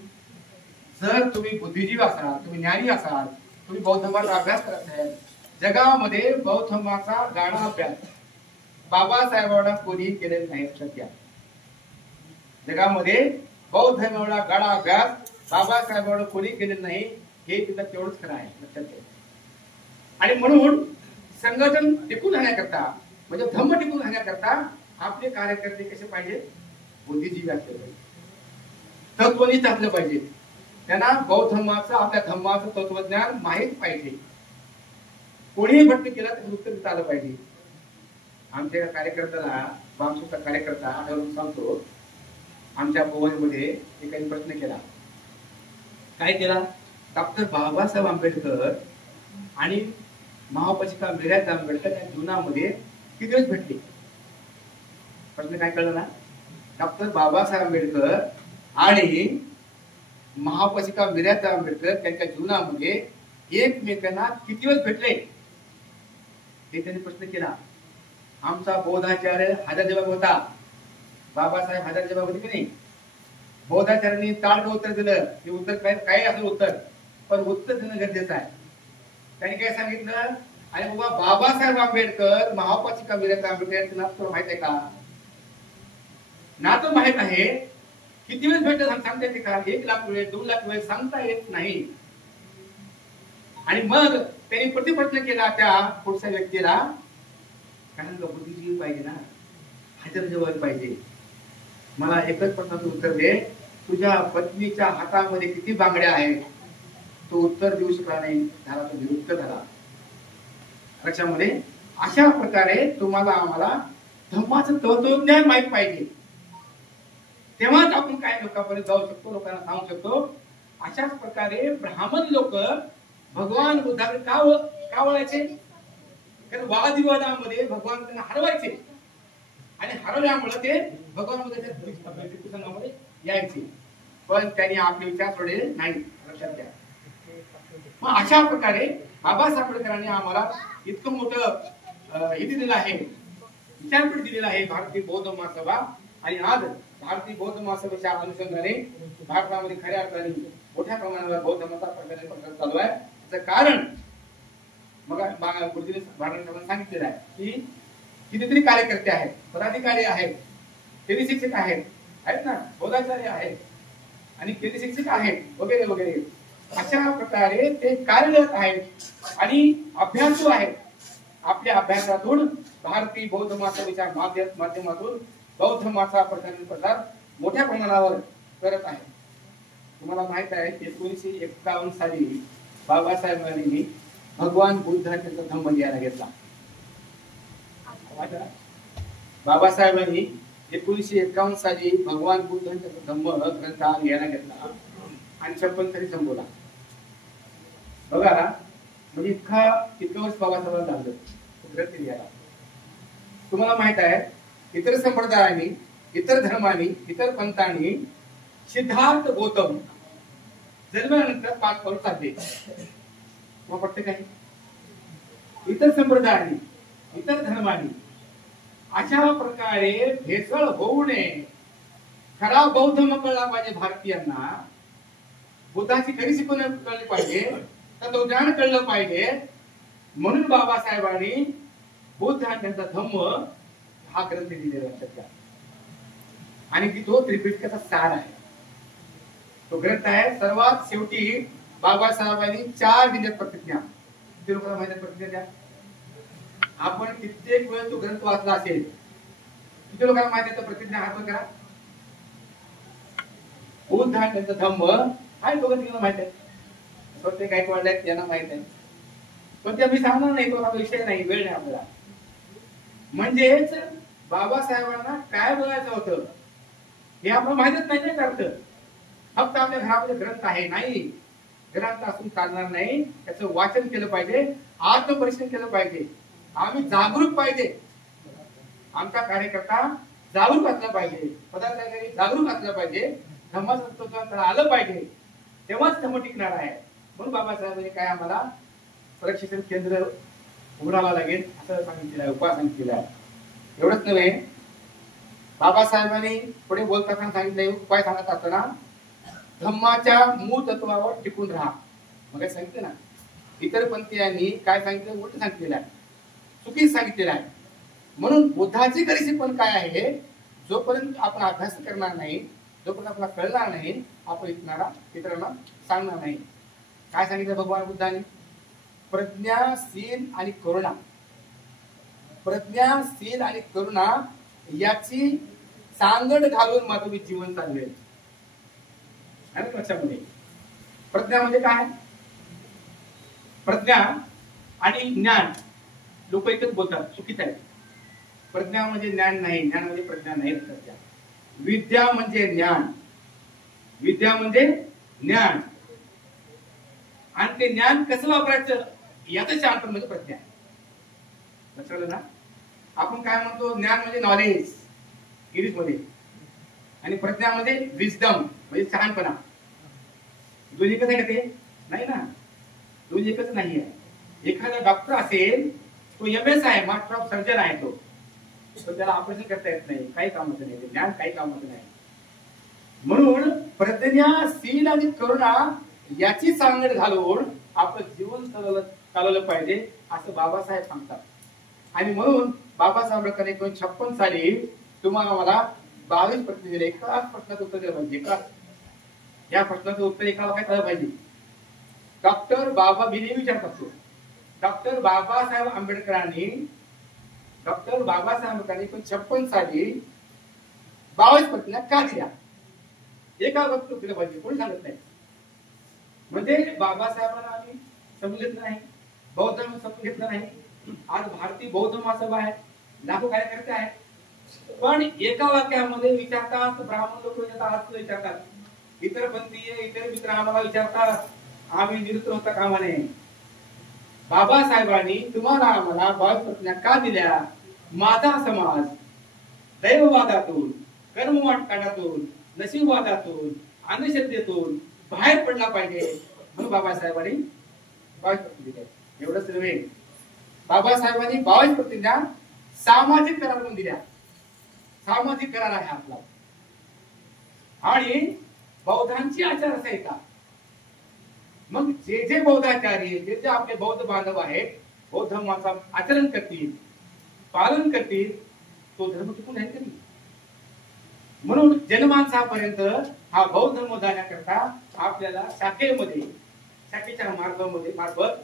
जर तुम्ही बुद्धिजीवी असाल, तुम्ही ज्ञानी असाल, तुम्ही बौद्ध धर्माचा अभ्यास करत आहे. जगामध्ये बौद्ध धर्माचा गाढा अभ्यास बाबासाहेबांना कोणी केलेला नाही. सध्या जगामध्ये बौद्ध धर्माचा गाढा अभ्यास बाबासाहेबांना कोणी केलेला नाही, हे तिथं तेवढंच खरं आहे. लक्षात घ्या. आणि म्हणून संघटन टिकून राहण्याकरता, म्हणजे धम्म टिकून राहण्याकरता आपले कार्यकर्ते कसे पाहिजे? बुद्धिजीवी असले पाहिजे, तत्वनिष्ठ असले पाहिजे. त्यांना बौद्ध धर्माचं, आपल्या धर्माचं तत्वज्ञान माहीत पाहिजे. कोणीही भट्टी केला तर उत्तर देता आलं पाहिजे. आमच्या कार्यकर्त्याला, आमचा कार्यकर्ता आढळून सांगतो, आमच्या पोवईमध्ये एकाने प्रश्न केला. काय केला? डॉक्टर बाबासाहेब आंबेडकर आणि महापशिका मीराबाई आंबेडकर या जीवनामध्ये किती दिवस भेटले? प्रश्न काय कळलं ना? डॉक्टर बाबासाहेब आंबेडकर आणि महापशिका मीराबाई आंबेडकर त्यांच्या जीवनामध्ये एकमेकांना किती दिवस भेटले हे त्यांनी प्रश्न केला. आमचा बौद्धाचार्य हजारजबाब होता. बाबासाहेब हजारजबाब होते की नाही? बौद्धाचार्यांनी ताडकं उत्तर दिलं की उत्तर काय असेल उत्तर, पण उत्तर देणं गरजेचं आहे. त्यांनी काय सांगितलं? आणि बाबा बाबासाहेब आंबेडकर महापशिका मीराबाई आंबेडकर यांचं नाव तुला माहित आहे का? नातं माहित आहे. किती वेळेस भेटत सांगता येते का? 1 लाख वेळेस, 2 लाख वेळेस सांगता येत नाही. आणि मग त्यांनी प्रतिप्रश्न केला त्या पुढच्या व्यक्तीला, कारण बुद्धिजीवी पाहिजे ना, हजरजबाब पाहिजे. मला एकच प्रश्नाचं उत्तर दे, तुझ्या पत्नीच्या हातामध्ये किती बांगड्या आहेत? तो उत्तर देऊ शकला नाही, झाला तो निरुत्तर झाला. लक्षामध्ये अशा प्रकारे तुम्हाला आम्हाला धम्माचं तत्वज्ञान माहित पाहिजे, तेव्हाच आपण काय लोकांपर्यंत जाऊ शकतो, लोकांना सांगू शकतो. अशाच प्रकारे ब्राह्मण लोक भगवान बुद्धाकडे का वळायचे? कारण वादविवादामध्ये भगवान त्यांना हरवायचे आणि हरवल्यामुळे ते भगवान बुद्धाच्या संघामध्ये यायचे, पण त्यांनी आपले विचार सोडले नाही. लक्षात घ्या. मग अशा प्रकारे बाबासाहेब आंबेडकरांनी आम्हाला इतकं मोठं हे दिलेलं आहे, विचारपीठ दिलेलं आहे भारतीय बौद्ध महासभा. आणि आज भारतीय बौद्ध महासभेच्या अनुषंगाने भारतामध्ये खऱ्या अर्थाने मोठ्या प्रमाणावर बौद्ध धर्माचा प्रचार चालू आहे. त्याचं कारण मग गुरुजींनी सांगितलेलं आहे की कितीतरी कार्यकर्ते आहेत, पदाधिकारी आहेत, केंद्रीय शिक्षक आहेत ना, बौद्धाचार्य आहेत आणि केंद्रीय शिक्षक आहेत वगैरे वगैरे. अशा प्रकारे ते कार्यरत आहेत आणि अभ्यासू आहेत. आपल्या अभ्यासातून भारतीय बौद्ध महासभेच्या माध्यमातून बौद्ध धर्माचा प्रचार मोठ्या प्रमाणावर करत आहे. तुम्हाला माहित आहे 1951 साली बाबासाहेबांनी भगवान बुद्धांचा धम्म लिहायला घेतला. बाबासाहेबांनी 1951 साली भगवान बुद्धांचा धम्म ग्रंथ लिहायला घेतला आणि 56 साली संपवला. बघा म्हणजे इतकं वर्ष बाबासाहेबांना लागलं ग्रंथ लिहायला. तुम्हाला माहित आहे इतर संप्रदायांनी, इतर धर्मांनी, इतर पंथांनी सिद्धार्थ गौतम जन्मानंतर 5 वर्ष चालले. मग पटते काय? इतर संप्रदायांनी, इतर धर्मांनी अशा प्रकारे भेसळ होऊ नये. खरा बौद्ध धर्म कळला पाहिजे भारतीयांना, बुद्धाची खरी शिकवण कळली पाहिजे, तत्वज्ञान कळलं पाहिजे. म्हणून बाबासाहेबांनी बुद्ध आणि त्यांचा धम्म हा ग्रंथ लिहिलेला आहे आणि तो त्रिपिटकाचा सार आहे. तो ग्रंथ आहे. सर्वात शेवटी बाबासाहेबांनी 4 दिल्यात प्रतिज्ञा. किती लोकांना माहिती आहे प्रतिज्ञा द्या? आपण कित्येक वेळ तो ग्रंथ वाचला असेल. किती लोकांना माहिती आहे प्रतिज्ञा? हात करा. बुद्ध आणि त्यांचा धम्म काय दोघं तिला माहित आहे. प्रत्येक गायकवाड आहेत त्यांना माहित आहे, पण ते आम्ही सांगणार नाही, तो हा विषय नाही, वेळ नाही आपल्याला. म्हणजेच बाबासाहेबांना काय बोलायचं होतं हे आपल्याला माहितच नाही ना. अर्थ फक्त आपल्या घरामध्ये ग्रंथ आहे नाही, ग्रंथ असून चालणार नाही. त्याचं वाचन केलं पाहिजे, आत्मपरीक्षण केलं पाहिजे. आम्ही जागरूक पाहिजे. आमचा कार्यकर्ता जागरूक असला पाहिजे, पदाधिकारी जागरूक असला पाहिजे, धम्माचं आलं पाहिजे, तेव्हाच धम्म टिकणार आहे. म्हणून बाबासाहेबांनी काय आम्हाला प्रशिक्षण केंद्र उघडावं लागेल असं सांगितलेलं आहे, उपाय सांगितलेला आहे. एवढंच नव्हे, बाबासाहेबांनी पुढे बोलताना सांगितले, उपाय सांगत असताना धम्माच्या मूळ तत्वावर टिकून राहा. मग काय सांगितलं ना, इतर पंथीयांनी काय सांगितलं, उलट सांगितलेलं आहे, चुकीच सांगितलेलं आहे. म्हणून बुद्धाची खरी पण काय आहे, जोपर्यंत आपण अभ्यास करणार नाही, जोपर्यंत आपल्याला कळणार नाही, आपण इतरांना सांगणार नाही. काय सांगितलं भगवान बुद्धांनी, प्रज्ञा, शील आणि करुणा. प्रज्ञा, शील आणि करुणा याची सांगड घालून माझं तुम्ही जीवन चालवेल. लक्षामध्ये, प्रज्ञा म्हणजे काय, प्रज्ञा आणि ज्ञान लोक एकच बोलतात, चुकीच आहे. प्रज्ञा म्हणजे ज्ञान नाही, ज्ञान म्हणजे प्रज्ञा नाही. विद्या म्हणजे ज्ञान, विद्या म्हणजे ज्ञान, आणि ते ज्ञान कसं वापरायचं याचं शांत म्हणजे प्रज्ञा. लक्षात ना, आपण काय म्हणतो, ज्ञान म्हणजे नॉलेज इंग्लिश मध्ये, आणि प्रज्ञा म्हणजे विजडम म्हणजे शहाणपणा. दोन्ही एकच आहे का ते? नाही ना, दोन्ही एकच नाही आहे. एखादा डॉक्टर असेल, तो MS आहे, मास्टर ऑफ सर्जन आहे, तो त्याला ऑपरेशन करता येत नाही, काही कामाचं नाही, ज्ञान काही कामाचं नाही. म्हणून प्रज्ञा, शील आणि करुणा याची सांगड घालून आपलं जीवन चालवलं पाहिजे असं बाबासाहेब सांगतात. आणि म्हणून बाबासाहेबांकडे 1956 साली तुम्हाला मला 22 प्रश्न दिले, एकाच प्रश्नाचं उत्तर दिलं पाहिजे. या प्रश्नाचं उत्तर एकाला काय झालं पाहिजे. डॉक्टर बाबा, मी नेहमी विचारत असतो, डॉक्टर बाबासाहेब आंबेडकरांनी 1956 साली 22 प्रश्न का दिल्या, एका वक्त दिलं पाहिजे, कोणी सांगत नाही. म्हणजे बाबासाहेबांना आम्ही समजून घेतलं नाही, बौद्ध समजून घेतलं नाही. आज भारतीय बौद्ध महासभा आहे, लाखो कार्यकर्ते आहेत, पण एका वाक्यामध्ये विचारतात, ब्राह्मण लोक विचारतात, इतर पंथीय इतर मित्र आम्हाला विचारतात, आम्ही निरुत्तर होता कामा नये. बाबासाहेबांनी तुम्हाला आम्हाला 22 प्रश्न का दिल्या. माझा समाज दैववादातून, कर्मवाटकाटातून, नशीबवादातून, अंधश्रद्धेतून बाहेर पडला पाहिजे, म्हणून बाबासाहेबांनी 22 प्रश्न दिले. एवढंच नव्हे, बाबासाहेबांनी 22 प्रतिज्ञा सामाजिक करार म्हणून दिल्या. सामाजिक करार आहे आपला, आणि बौद्धांची आचारसंहिता. मग जे जे बौद्धाचार्य, जे जे आपले बौद्ध बांधव आहेत, बौद्ध धर्माचं आचरण करतील, पालन करतील, तो धर्म टिकून राहील कधी. म्हणून जनमानसापर्यंत हा बौद्ध धर्म जाण्याकरता आपल्याला शाखेच्या मार्फत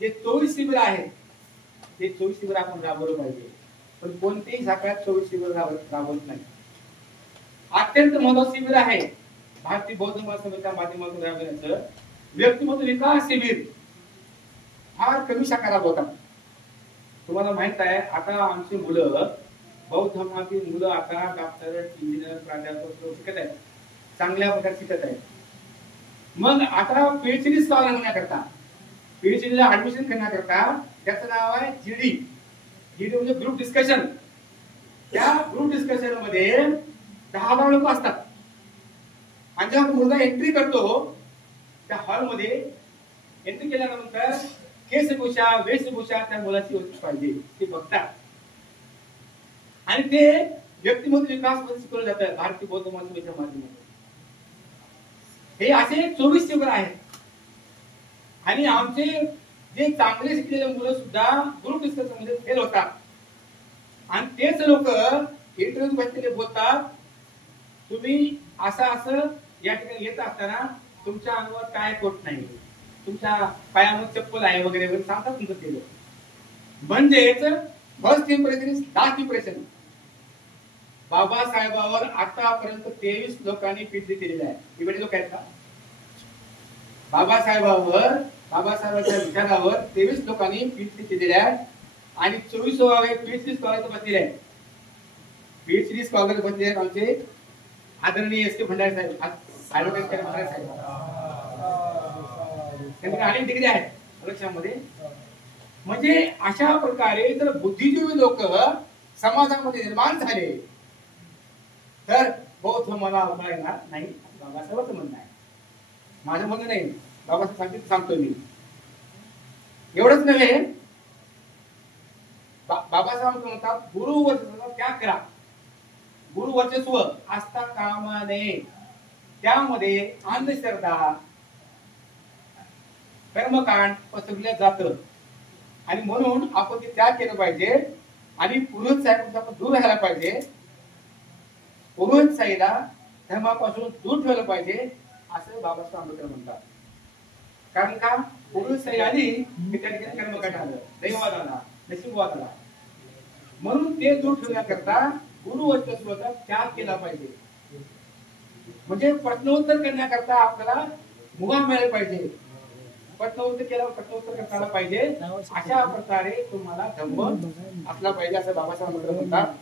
जे 24 शिबिर आहेत, ते 24 शिबिर आपण राबवलं पाहिजे. पण कोणतेही शाखेत 24 शिबिर राबवत नाही. अत्यंत महत्वाचं शिबिर आहे भारतीय बौद्ध महासभेच्या माध्यमातून राबवण्याचं व्यक्तिमत्व विकास शिबिर. फार कमी शाखा राबवतात. तुम्हाला माहित आहे, आता आमची मुलं, बौद्ध धर्मातील मुलं आता डॉक्टर, इंजिनियर, प्राध्यापक शिकत आहेत, चांगल्या प्रकारे शिकत आहेत. मग आता PhD स्कॉलर होण्याकरता, PhD ला ऍडमिशन करण्याकरता त्याचं नाव आहे GD. GD म्हणजे ग्रुप डिस्कशन. त्या ग्रुप डिस्कशन मध्ये 10 लोक असतात, आणि जेव्हा मुलगा एंट्री करतो त्या हॉल मध्ये, एंट्री केल्यानंतर केशभूषा, वेशभूषा त्या मुलाची होती पाहिजे, ते बघतात. आणि ते व्यक्तिमत्व विकास मध्ये शिकवलं जातं भारतीय बौद्ध महासभेच्या माध्यमातून. हे असे 24 शिबिर आहेत. आणि आमचे जे चांगले शिकलेले मुलं सुद्धा ग्रुप डिस्कशन मध्ये फेल होतात, आणि तेच लोक इंटरव्ह्यू बसलेले बोलतात, तुम्ही असं या ठिकाणी येत असताना तुमच्या अंगावर काय कोट नाही, तुमच्या पायामध्ये चप्पल आहे वगैरे वगैरे सांगतात तुमचं केलं. म्हणजेच first impression is last impression. बाबासाहेबांवर आतापर्यंत 23 लोकांनी PhD केलेलं आहे. इकडे लोक आहेत का? बाबासाहेबांच्या विचारावर 23 लोकांनी PhD केलेले आहे, आणि 24वे PhD स्कॉलर बसलेले आहेत. PhD स्कॉलर बसले आहेत आमचे आदरणीय SK भंडारे साहेब, ऍडव्होकेट भंडारे साहेब. त्यांना अनेक डिग्री आहेत परीक्षांमध्ये. म्हणजे अशा प्रकारे जर बुद्धिजीवी लोक समाजामध्ये निर्माण झाले तर बौद्ध मला उभा नाही, बाबासाहेबांचं म्हणणं आहे, माझं म्हणणं नाही. बाबासाहेब सांगतोय मी. एवढंच नव्हे, बाबासाहेब आंबेडकर म्हणतात गुरुवर्चस्वाचा त्याग करा. गुरुवर्चस्व असता कामा नये. त्यामध्ये अंधश्रद्धा, कर्मकांड पसरवलं जातं आणि म्हणून आपण ते त्याग केलं पाहिजे आणि पुरोहितशाहीपासून आपण दूर राहायला पाहिजे. पुरोहितशाहीला धर्मापासून दूर ठेवलं पाहिजे असं बाबासाहेब आंबेडकर म्हणतात. कारण का पुरोहितशाही आली की त्या ठिकाणी कर्मकांड आलं, दैववाद आला, नशीबवाद आला. म्हणून ते दूर ठेवण्याकरता गुरुवर्चस्वाचा त्याग केला पाहिजे. म्हणजे प्रश्नोत्तर करण्याकरता आपल्याला मुभा मिळाला पाहिजे. प्रश्नोत्तर केल्यावर प्रश्नोत्तर करता पाहिजे. अशा प्रकारे तुम्हाला धम्म असला पाहिजे असं बाबासाहेब आंबेडकर म्हणतात.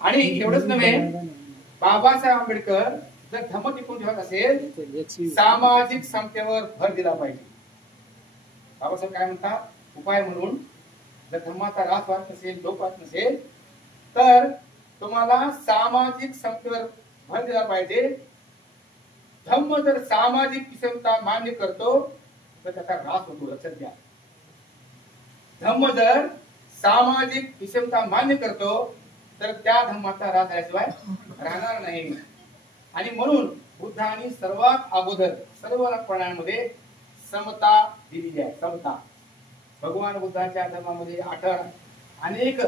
आणि एवढंच नव्हे, बाबासाहेब आंबेडकर जर धम्म टिकून ठेवत असेल सामाजिक समतेवर भर दिला पाहिजे. बाबासाहेब काय म्हणतात, उपाय म्हणून जर धम्माचा ऱ्हास होत नसेल, लोप होत नसेल तर तुम्हाला सामाजिक समतेवर भर दिला पाहिजे. धम्म जर सामाजिक विषमता मान्य करतो तर त्याचा ऱ्हास होतो. लक्षात घ्या. धम्म जर सामाजिक विषमता मान्य करतो तर त्या धम्माचा ऱ्हास झाल्याशिवाय राहणार नाही. आणि म्हणून बुद्धांनी सर्वात अगोदर सर्व प्राण्यांमध्ये समता दिलेली आहे. समता. भगवान बुद्धाच्या धर्मामध्ये अनेक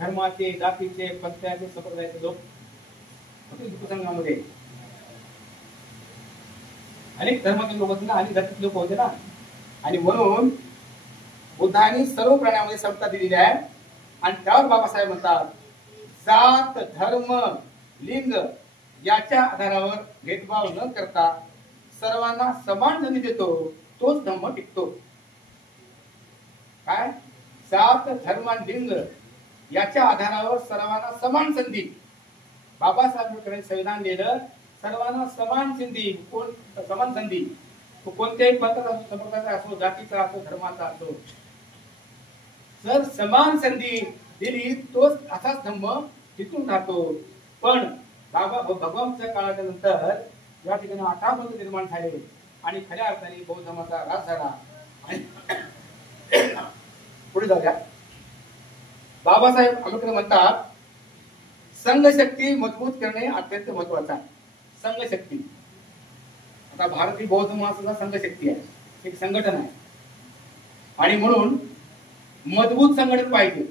धर्माचे, जातीचे, पंथाचे, संप्रदायाचे लोक होते. संघामध्ये अनेक धर्माचे लोक होते ना, अनेक जातीचे लोक होते ना. आणि म्हणून बुद्धांनी सर्व प्राण्यांमध्ये समता दिलेली आहे. आणि त्यावर बाबासाहेब म्हणतात जात, धर्म, लिंग याच्या आधारावर भेदभाव न करता सर्वांना समान संधी देतो तोच धम्म टिकतो. काय? जात, धर्म आणि लिंग याच्या आधारावर सर्वांना समान संधी. बाबासाहेब आंबेडकरांनी संविधान दिलं सर्वांना समान संधी. समान संधी कोणत्याही पंथाचा असो, संप्रदायाचा असो, जातीचा असो, धर्माचा असो, जर समान संधी दिली तोच असाच धम्म टिकून राहतो. पण भगवानच्या काळाच्या नंतर या ठिकाणी आठाबंध निर्माण झाले आणि खऱ्या अर्थाने बौद्ध धर्माचा ऱ्हास झाला. आणि पुढे जाऊया. बाबासाहेब आंबेडकर म्हणतात संघशक्ती मजबूत करणे अत्यंत महत्वाचं आहे. संघशक्ती. आता भारतीय बौद्ध महासभा संघशक्ती आहे, एक संघटन आहे. आणि म्हणून मजबूत संघटन पाहिजे.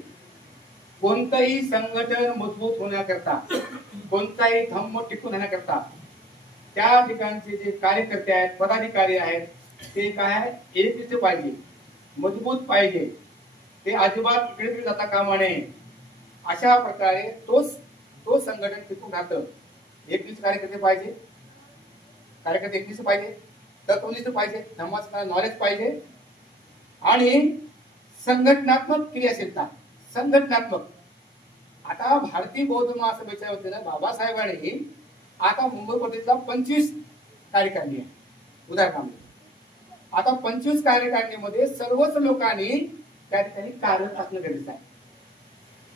कोणतंही संघटन मजबूत होण्याकरता, कोणताही धम्म टिकून राहण्याकरता त्या ठिकाणचे जे कार्यकर्ते आहेत, पदाधिकारी आहेत, ते काय एकत्र पाहिजे, मजबूत पाहिजे. ते अजिबात इकडे जाता कामा नये. अशा प्रकारे तो संघटन टिकून राहतं. एकनिष्ठ कार्यकर्ते पाहिजे, कार्यकर्ते एकनिष्ठ पाहिजे, तत्वनिष्ठ पाहिजे, धर्माचं नॉलेज पाहिजे आणि संघटनात्मक क्रियाशीलता. संघटनात्मक. आता भारतीय बौद्ध महासभेच्या वतीनं बाबासाहेबांनी आता मुंबई पोर्टचा 25 कार्यकारिणी आहे. उदाहरणार्थ आता 25 कार्यकारिणीमध्ये सर्वच लोकांनी त्या ठिकाणी कार्यरत असणं गरजेचं आहे.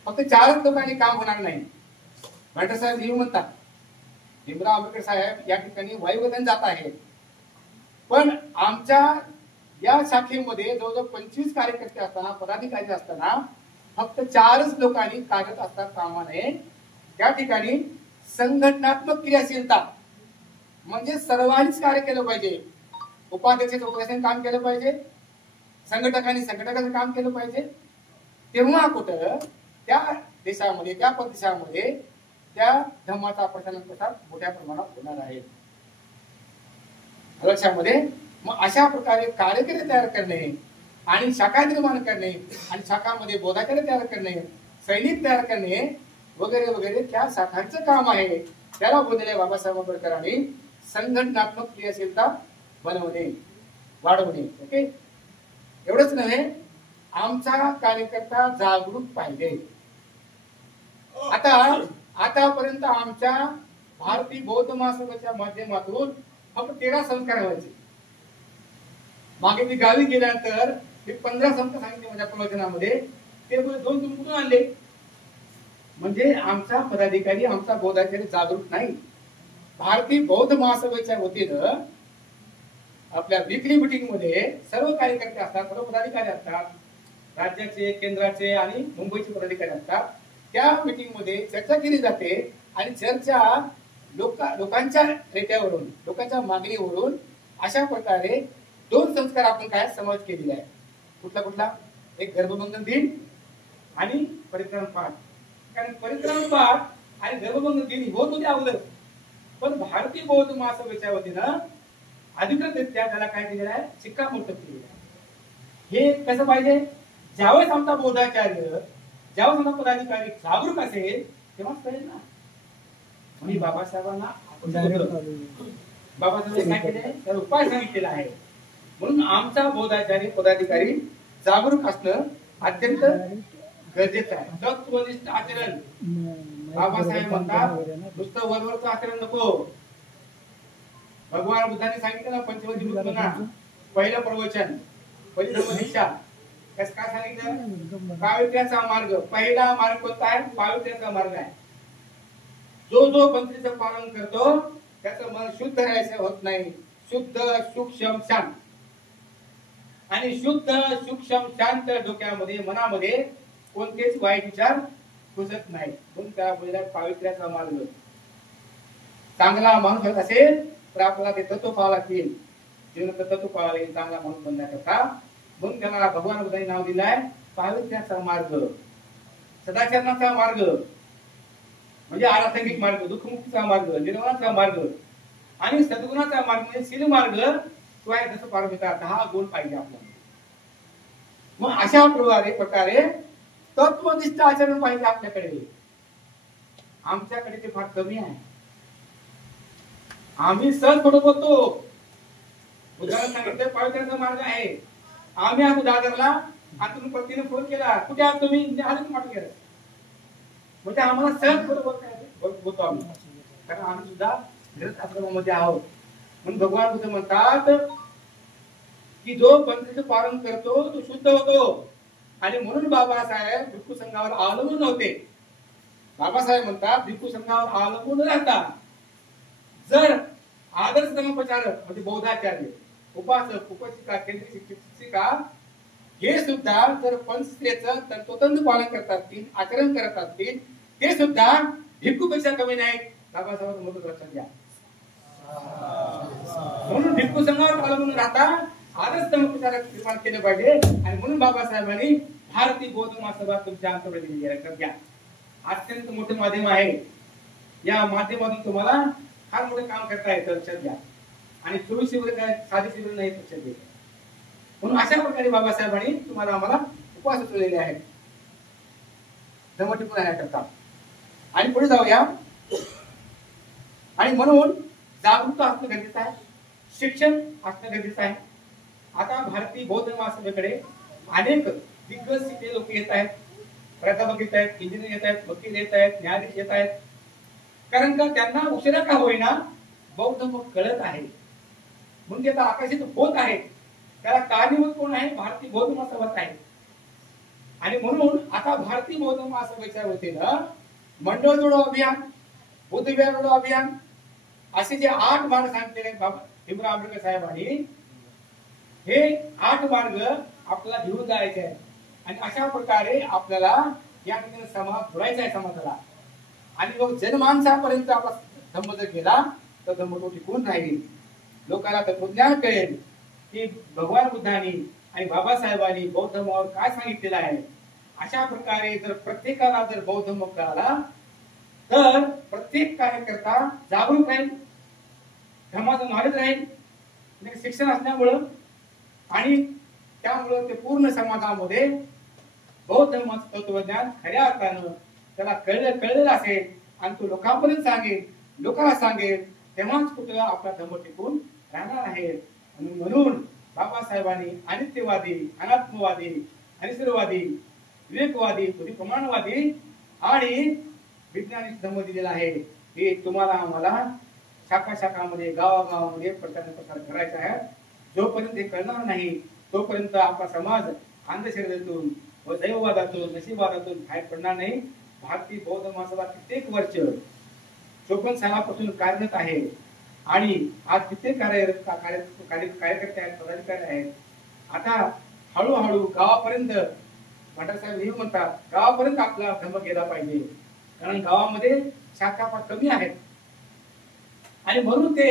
फक्त 4च लोकांनी काम होणार नाही. डॉक्टर साहेब नेहमी म्हणतात भीमराव आंबेडकर साहेब या ठिकाणी वायुवेदन जात आहेत, पण आमच्या या शाखेमध्ये जवळजवळ 25 कार्यकर्ते असताना, पदाधिकारी असताना फक्त 4च लोकांनी कार्यरत असता कामा नये. त्या ठिकाणी संघटनात्मक क्रियाशीलता म्हणजे सर्वांनीच कार्य केलं पाहिजे. उपाध्यक्षाने उपाध्यक्षाने काम केलं पाहिजे, संघटकांनी संघटकाचं काम केलं पाहिजे. तेव्हा कुठं त्या देशामध्ये, त्या प्रदेशामध्ये त्या धर्माचा प्रसार मोठ्या प्रमाणात होणार आहे. लक्षामध्ये. मग अशा प्रकारे कार्यकर्ते तयार करणे आणि शाखा निर्माण करणे आणि शाखामध्ये बोधाचार्य तयार करणे, सैनिक तयार करणे वगैरे वगैरे त्या शाखांचं काम आहे. त्याला बोललेले बाबासाहेब आंबेडकरांनी संघटनात्मक क्रियाशीलता बनवणे, वाढवणे. ओके. एवढंच नव्हे, आमचा कार्यकर्ता जागरूक पाहिजे. आतापर्यंत आमच्या भारतीय बौद्ध महासभेच्या माध्यमातून फक्त 13 संस्कार व्हायचे. मागे मी गावी गेल्यानंतर मी 15 संस्कार सांगितले माझ्या प्रवचनामध्ये. ते 2 तुम्ही कुठून आणले? म्हणजे आमचा पदाधिकारी, आमचा बौद्धाचार्य जागरूक नाही. भारतीय बौद्ध महासभेच्या वतीनं आपल्या वीकली मीटिंग मध्ये सर्व कार्यकर्ते असतात, सर्व पदाधिकारी असतात, राज्याचे, केंद्राचे आणि मुंबईचे पदाधिकारी असतात. त्या मीटिंग मध्ये चर्चा केली जाते आणि चर्चा लोकांच्या रेट्यावरून, लोकांच्या मागणीवरून अशा प्रकारे 2 संस्कार आपण काय समाज केलेले आहे. कुठला कुठला? एक गर्भबंधन दिन आणि परिक्रम पाठ. कारण परिक्रम पाठ आणि गर्भबंधन दिन होत होते अगोदर, पण भारतीय बौद्ध महासभेच्या वतीनं अधिकृतरित्या त्याला काय केलेलं आहे? शिक्कामोर्तब केलेलं आहे. हे कसं पाहिजे? ज्यावेळेस आमचा बौद्धाचार्य, ज्यावेळेस आमचा पदाधिकारी जागरूक असेल तेव्हाच कळेल ना. मी बाबासाहेबांना बाबासाहेब काय केले? त्याला उपाय सांगितलेला आहे. म्हणून आमचा बौद्धाचार्य पदाधिकारी जागरूक असणं अत्यंत गरजेचं आहे. तत्वनिष्ठ आचरण. बाबासाहेब म्हणतात नुसतं वरवरचं आचरण नको. भगवान बुद्धाने सांगितलं ना पंचवटी बुद्धना पहिलं प्रवचन, पहिली धर्मदीक्षा, काय सांगितलं? पावित्र्याचा मार्ग. पहिला मार्ग कोणता आहे? पावित्र्याचा मार्ग आहे. जो जो पंथीचं पालन करतो त्याचं मन शुद्ध राहायचं होत नाही. शुद्ध, सूक्ष्म, शांत. आणि शुद्ध, सूक्ष्म, शांत डोक्यामध्ये, मनामध्ये कोणतेच वाईट विचार घुसत नाही. म्हणून त्या पावित्र्याचा मार्ग. चांगला माणूस असेल तर आपल्याला ते तत्व पाहावं लागतील. जीवनात तत्व पाहावं लागेल चांगला माणूस बनण्याकरता. म्हणून त्याला भगवान बुद्धांनी नाव दिलंय पावित्र्याचा मार्ग, सदाचरणाचा मार्ग, म्हणजे आराधनिक मार्ग, दुःखमुक्तीचा मार्ग, निर्वाणाचा मार्ग आणि सद्गुणाचा मार्ग म्हणजे शील मार्ग. शिवाय जसं पारमिता 10 गुण पाहिजे आपल्याला. मग अशा प्रकारे तत्वनिष्ठ आचरण पाहिजे आपल्याकडे. आमच्याकडे ते फार कमी आहे. आम्ही सहज खोटं बोलतो. उदाहरण सांगितलं पावित्र्याचा मार्ग आहे. आम्ही आलो दादरला आणि तुम्ही पत्नीने फोन केला, कुठे आहात तुम्ही? आलं माठ गेलं म्हणजे आम्हाला सहज खोटं बोलतो आम्ही. कारण आम्ही सुद्धा गृहस्थ आश्रमामध्ये आहोत. म्हणून भगवान बुद्ध म्हणतात की जो पंथाचं पालन करतो तो शुद्ध होतो. आणि म्हणून बाबासाहेब भिक्खू संघावर अवलंबून होते. बाबासाहेब म्हणतात भिक्खू संघावर अवलंबून राहतात. जर आदर्श धर्मप्रचारक म्हणजे बौद्धाचार्य, उपासक, उपासिका, केंद्रीय शिक्षिका हे सुद्धा जर पंचशीलेचं तंतोतंत पालन करत असतील, आचरण करत असतील, ते सुद्धा भिक्खूपेक्षा कमी नाहीत. बाबासाहेब मदत लक्षात घ्या. म्हणून भिक्खू संघावर अवलंबून राहता आदर्श धर्मप्रचारक निर्माण केले पाहिजे. आणि म्हणून बाबासाहेबांनी भारतीय बौद्ध महासभा तुमच्या अंतर्गत दिलेली आहे. लक्षात घ्या. अत्यंत मोठे माध्यम आहे. या माध्यमातून तुम्हाला फार मोठे काम करता येतं. लक्षात घ्या. आणि 24 शिबिर काय साधी शिबिर नाही. लक्षात घ्या. म्हणून अशा प्रकारे बाबासाहेबांनी तुम्हाला आम्हाला उपवास सुचवलेले आहेत धर्मटिपून राहण्याकरता. आणि पुढे जाऊया. आणि म्हणून जागरूकता असणं गरजेचं आहे. शिक्षण असणं गरजेचं आहे. आता भारतीय बौद्ध महासभेकडे अनेक दिग्गज शिकलेले लोक येत आहेत. प्राध्यापक येत आहेत, इंजिनियर येत आहेत, वकील येत आहेत, न्यायाधीश येत आहेत. कारण का त्यांना उशिरा का होईना बौद्ध मग कळत आहे. म्हणजे आता आकर्षित होत आहे. त्याला कारणीभूत कोण आहे? भारतीय बौद्ध महासभाच आहे. आणि म्हणून आता भारतीय बौद्ध महासभेच्या वतीनं मंडळ जोडो अभियान, बुद्ध विहार जोडो अभियान असे जे 8 मार्ग सांगितलेले बाबा भीमराव आंबेडकर साहेबांनी, हे 8 मार्ग आपल्याला घेऊन जायचे आहेत. आणि अशा प्रकारे आपल्याला या ठिकाणी समाज जोडायचा आहे समाजाला. आणि मग जनमानसापर्यंत आपला धम्म जर गेला तर धम्म तो टिकून राहील. लोकांना तत्वज्ञान कळेल की भगवान बुद्धांनी आणि बाबासाहेबांनी बौद्ध धर्मावर काय सांगितलेलं आहे. अशा प्रकारे जर प्रत्येकाला जर बौद्ध धर्म कळाला तर प्रत्येक कार्यकर्ता जागरूक राहील, धर्माचं नॉलेज राहील. शिक्षण असल्यामुळं आणि त्यामुळं ते पूर्ण समाजामध्ये बौद्ध धर्माचं तत्वज्ञान खऱ्या अर्थानं त्याला कळलेलं असेल आणि तो लोकांपर्यंत सांगेल, लोकांना सांगेल, तेव्हाच कुठं आपला धर्म टिकून राहणार आहे. आणि म्हणून बाबासाहेबांनी अनित्यवादी, अनात्मवादी, अनिश्वरवादी, विवेकवादी, परिप्रमाणवादी आणि वैज्ञानिक धर्म दिलेला आहे. हे तुम्हाला आम्हाला शाखामध्ये गावागावामध्ये प्रचार करायचा आहे. जोपर्यंत हे कळणार नाही तोपर्यंत आपला समाज अंधश्रद्धेतून व दैववादातून, नशीबवादातून बाहेर पडणार नाही. भारतीय बौद्ध महासभा कित्येक वर्ष 54 सालापासून कार्यरत आहे. आणि आज कित्येक कार्यकर्ते आहेत, पदाधिकारी आहेत. आता हळूहळू गावापर्यंत भंडारे साहेब हे म्हणतात गावापर्यंत आपला धर्म गेला पाहिजे, कारण गावामध्ये शाखा फार कमी आहेत आणि म्हणून ते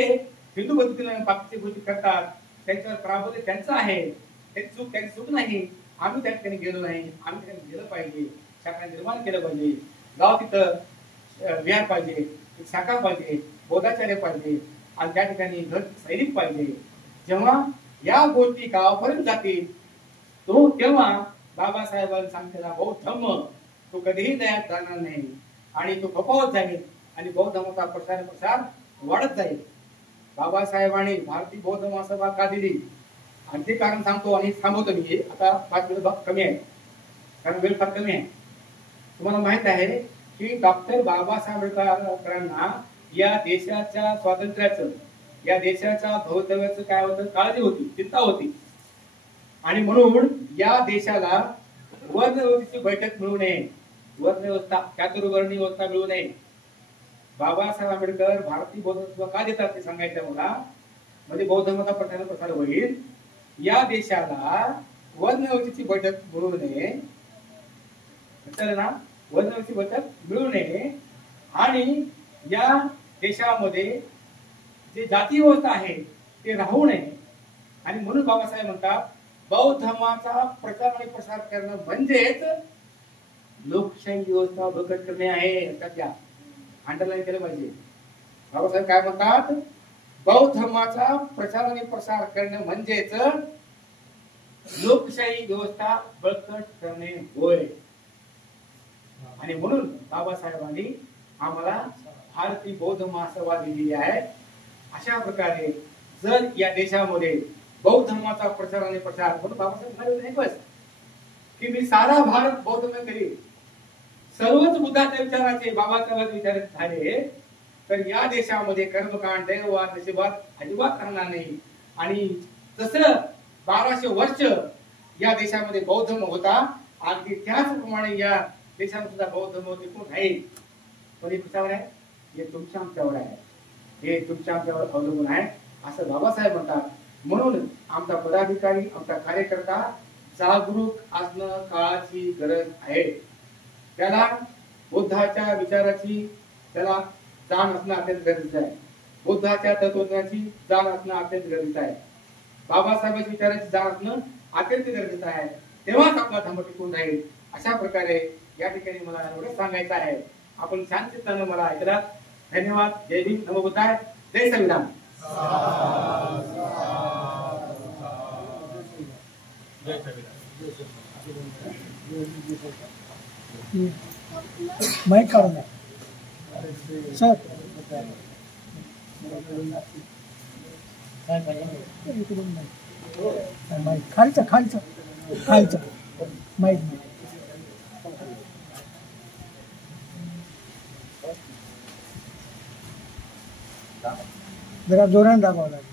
हिंदू पद्धतीने बाकीच्या गोष्टी करतात. त्यांच्यावर प्राबल्य त्यांचं आहे, त्यांची चूक नाही. आम्ही त्या ठिकाणी गेलो नाही, आम्ही त्या गेलं पाहिजे, शाखा निर्माण केलं पाहिजे. गाव तिथं विहार पाहिजे, शाखा पाहिजे, बौद्धाचार्य पाहिजे आणि त्या ठिकाणी घर सैनिक पाहिजे. जेव्हा या गोष्टी गावापर्यंत जातील तेव्हा बाबासाहेबांनी सांगितलेला बौद्ध धर्म तो कधीही दयात जाणार नाही आणि तो खपावत जाईल आणि बौद्ध धर्माचा प्रसार वाढत जाईल. बाबासाहेबांनी भारतीय बौद्ध महासभा का दिली आणि ते कारण सांगतो आणि थांबवतो मी. आता 5 मिनिट कमी आहे कारण वेळ फार कमी आहे. तुम्हाला माहित आहे की डॉक्टर बाबासाहेब आंबेडकरांना या देशाच्या स्वातंत्र्याचं, या देशाच्या भवितव्याचं काय होतं, काळजी होती, चिंता होती आणि म्हणून या देशाला वर्णव्यवस्थेची बैठक मिळू नये, वर्णव्यवस्था, चातुर्वर्णी व्यवस्था मिळू नये. बाबासाहेब आंबेडकर भारतीय बौद्ध धर्म का देतात ते सांगायचं मला, म्हणजे बौद्ध धर्माचा प्रसार होईल. या देशाला वर्णव्यवस्थेची बैठक मिळू नये, ना, वर्णव्यवस्थेची बैठक मिळू नये आणि या देशामध्ये जे जाती व्यवस्था आहे ते राहू नये. आणि म्हणून बाबासाहेब म्हणतात बौद्ध धर्माचा प्रचार आणि प्रसार करणं म्हणजेच लोकशाही व्यवस्था बळकट करणे आहे. लक्षात अंडरलाईन केलं पाहिजे. बाबासाहेब काय म्हणतात, बौद्ध धर्माचा प्रचार आणि प्रसार करणं म्हणजेच लोकशाही व्यवस्था बळकट करणे होय. आणि म्हणून बाबासाहेबांनी आम्हाला भारतीय बौद्ध महासभा दिलेली आहे. अशा प्रकारे जर या देशामध्ये बौद्ध धर्माचा प्रचार आणि प्रसार, म्हणून बाबासाहेब म्हणाले बस की मी सारा भारत बौद्धमय करीन, सर्वच बुद्धाच्या विचाराचे बाबासाहेब विचार झाले तर या देशामध्ये कर्मकांड, दैववाद, नशीबवाद अजिबात राहणार नाही. आणि जसं 1200 वर्ष या देशामध्ये बौद्ध धर्म होता, अगदी त्याचप्रमाणे या देशामध्ये सुद्धा बौद्ध धर्म टिकून राहील. पण हे कुणावर आहे, हे तुमच्या आमच्यावर आहे, हे तुमच्या आमच्यावर अवलंबून आहे असं बाबासाहेब म्हणतात. म्हणून आमचा पदाधिकारी, आमचा कार्यकर्ता जागरूक असणं काळाची गरज आहे. त्याला बुद्धाच्या विचाराची त्याला जाण असणं अत्यंत गरजेचं आहे. बुद्धाच्या तत्वज्ञानाची जाण असणं अत्यंत गरजेचं आहे. बाबासाहेबांच्या विचाराची जाण असणं अत्यंत गरजेचं आहे. तेव्हाच आपला धर्म टिकून राहील. अशा प्रकारे या ठिकाणी मला एवढंच सांगायचं आहे. आपण शांततेनं मला ऐकलात. धन्यवाद. जय भीम, नमो बुद्धाय, जय संविधान. माइक काढून द्या सर. माइक खालचं खालचं खालचं माइक जरा जोराने दाबावं लागेल.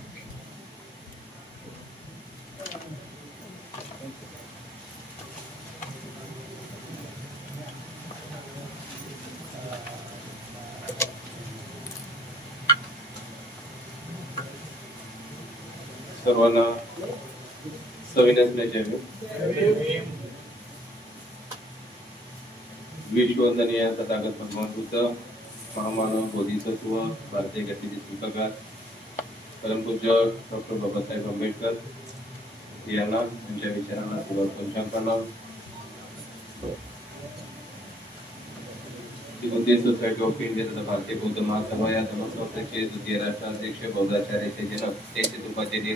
सर्वांना सविनय विश्ववंदनीय तथागत भगवान बुद्ध, महामानव, बोधिसत्व, भारतीय घटनेचे शिल्पकार परमपूज्य डॉक्टर बाबासाहेब आंबेडकर यांना त्यांच्या विचारांना सुरुवात बुद्धिस्ट सोसायटी ऑफ इंडिया तथा भारतीय बौद्ध महासभा या धर्मसंस्थेचे द्वितीय राष्ट्राध्यक्ष, बौद्धाचार्याचे जनक, त्याचे उपाध्याय